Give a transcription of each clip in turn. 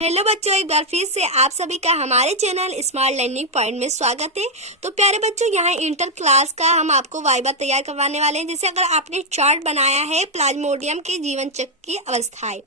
Hello बच्चों, एक बार फिर से आप सभी का हमारे चैनल स्मार्ट लर्निंग पॉइंट में स्वागत है। तो प्यारे बच्चों, यहाँ इंटर क्लास का हम आपको वाइवा तैयार करवाने वाले हैं। जैसे अगर आपने चार्ट बनाया है प्लाज्मोडियम के जीवन चक्र की अवस्थाएं,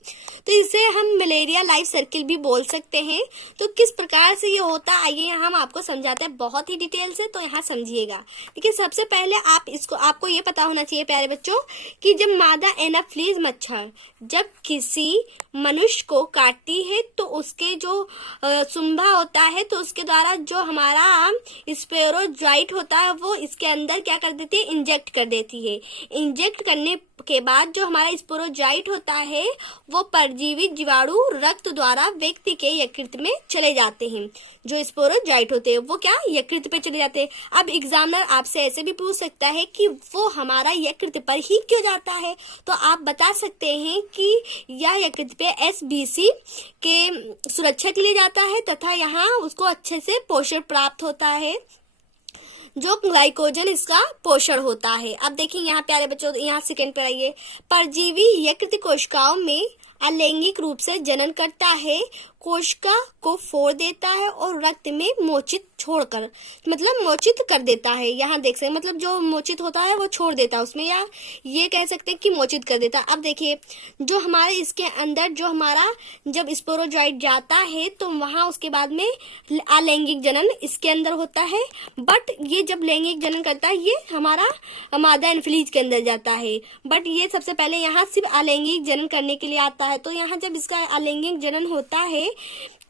तो इसे हम मलेरिया लाइफ सर्किल भी बोल सकते हैं। तो किस प्रकार से ये होता है, आइए यहाँ हम आपको समझाते हैं बहुत ही डिटेल से, तो यहाँ समझिएगा। देखिए, सबसे पहले आपको ये पता होना चाहिए प्यारे बच्चों कि जब मादा एनाफ्लीज मच्छर जब किसी मनुष्य को काटती है तो उसके जो सुंभा होता है, तो उसके द्वारा जो हमारा स्पोरोजाइट होता है वो इसके अंदर क्या कर देती है, इंजेक्ट कर देती है। इंजेक्ट करने के बाद जो हमारा स्पोरोजाइट होता है वो परजीवी जीवाणु रक्त द्वारा व्यक्ति के यकृत में चले जाते हैं। जो स्पोरोजाइट होते हैं वो क्या यकृत पे चले जाते हैं। अब एग्जामिनर आपसे ऐसे भी पूछ सकता है कि वो हमारा यकृत पर ही क्यों जाता है, तो आप बता सकते हैं कि यह यकृत पे SBC के सुरक्षा के लिए जाता है तथा यहाँ उसको अच्छे से पोषण प्राप्त होता है, जो ग्लाइकोजन इसका पोषण होता है। अब देखिए यहाँ प्यारे बच्चों, यहाँ सेकंड पर आइए। परजीवी यकृत कोशिकाओं में अलैंगिक रूप से जनन करता है, कोशिका को फोड़ देता है और रक्त में मोचित छोड़कर मतलब मोचित कर देता है। यहाँ देख सकते हैं, मतलब जो मोचित होता है वो छोड़ देता है उसमें, या ये कह सकते हैं कि मोचित कर देता है। अब देखिए, जो हमारे इसके अंदर जो हमारा जब स्पोरोजाइट जाता है तो वहाँ उसके बाद में अलैंगिक जनन इसके अंदर होता है। बट ये जब लैंगिक जनन करता है ये हमारा मादा एनाफ्लीज के अंदर जाता है। बट ये सबसे पहले यहाँ सिर्फ अलैंगिक जनन करने के लिए आता है। तो यहाँ जब इसका अलैंगिक जनन होता है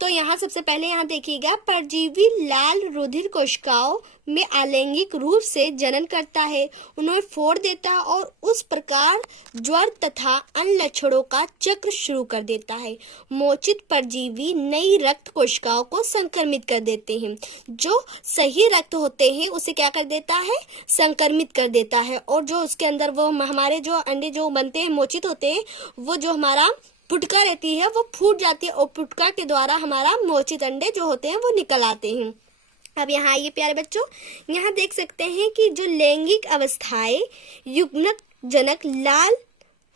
तो यहाँ सबसे पहले यहाँ देखिएगा, परजीवी लाल रुधिर कोशिकाओं में अलैंगिक रूप से जनन करता है, उन्हें फोड़ देता है और उस प्रकार ज्वर तथा अन्य लक्षणों का चक्र शुरू कर देता है। मोचित परजीवी नई रक्त कोशिकाओं को संक्रमित कर देते हैं। जो सही रक्त होते हैं उसे क्या कर देता है, संक्रमित कर देता है। और जो उसके अंदर वो हमारे जो अंडे जो बनते हैं मोचित होते हैं, वो जो हमारा पुटका रहती है वो फूट जाती है और पुटका के द्वारा हमारा मोचित अंडे जो होते हैं वो निकल आते हैं। अब यहाँ आइए प्यारे बच्चों, यहाँ देख सकते हैं कि जो लैंगिक अवस्थाएं युग्मक जनक लाल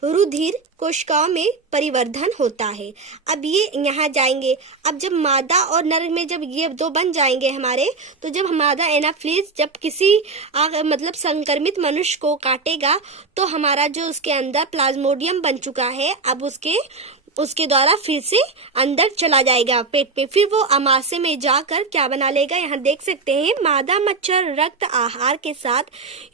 रुधिर कोशिकाओं में परिवर्धन होता है। अब ये यहाँ जाएंगे। अब जब मादा और नर में जब ये दो बन जाएंगे हमारे, तो जब मादा एनाफ्लीज जब किसी मतलब संक्रमित मनुष्य को काटेगा तो हमारा जो उसके अंदर प्लाज्मोडियम बन चुका है, अब उसके द्वारा फिर से अंदर चला जाएगा पेट पे, फिर वो अमाशय में जाकर क्या बना लेगा। यहाँ देख सकते हैं, मादा मच्छर रक्त आहार के साथ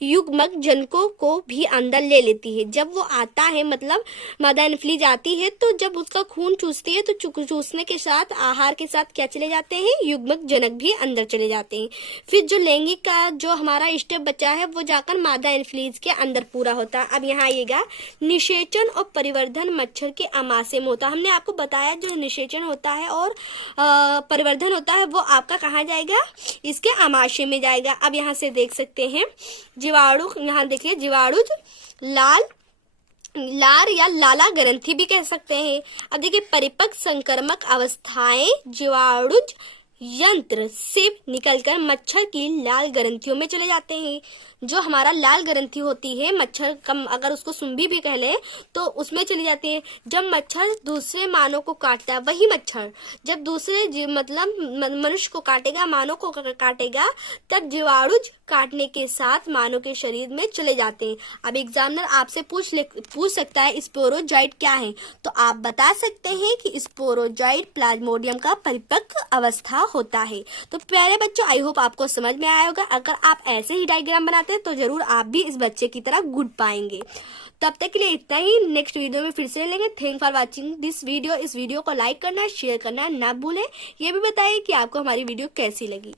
युग्मक जनकों को भी अंदर ले लेती है। जब वो आता है, मतलब मादा एनाफ्लीज आती है, तो जब उसका खून चूसती है तो चूसने के साथ आहार के साथ क्या चले जाते हैं, युग्मक जनक भी अंदर चले जाते हैं। फिर जो लैंगिक का जो हमारा स्टेप बचा है वो जाकर मादा एनाफ्लीज के अंदर पूरा होता है। अब यहाँ आइएगा, निषेचन और परिवर्धन मच्छर के अमाशय होता। हमने आपको बताया जो निषेचन होता है और परिवर्धन होता है वो आपका कहाँ जाएगा, इसके अमाशय में जाएगा। अब यहाँ से देख सकते हैं जीवाणु, यहाँ देखिए जीवाणुज लार या लाला ग्रंथि भी कह सकते हैं। अब देखिए, परिपक्व संक्रमक अवस्थाएं जीवाणुज यंत्र से निकलकर मच्छर की लाल ग्रंथियों में चले जाते हैं। जो हमारा लाल ग्रंथि होती है मच्छर कम, अगर उसको सुंभी भी कह लें तो उसमें चली जाती है। जब मच्छर दूसरे मानव को काटता है, वही मच्छर जब दूसरे मतलब मनुष्य को काटेगा, मानव को काटेगा, तब जीवाणुज काटने के साथ मानव के शरीर में चले जाते हैं। अब एग्जामिनर आपसे पूछ सकता है स्पोरोजाइट क्या है, तो आप बता सकते हैं कि स्पोरोजाइट प्लाज्मोडियम का परिपक्व अवस्था होता है। तो प्यारे बच्चों, आई होप आपको समझ में आया होगा। अगर आप ऐसे ही डायग्राम बनाते हैं तो जरूर आप भी इस बच्चे की तरह गुड पाएंगे। तब तक के लिए इतना ही, नेक्स्ट वीडियो में फिर से लेंगे। Thank for watching this video. इस वीडियो को लाइक करना, शेयर करना ना भूलें। ये भी बताइए कि आपको हमारी वीडियो कैसी लगी।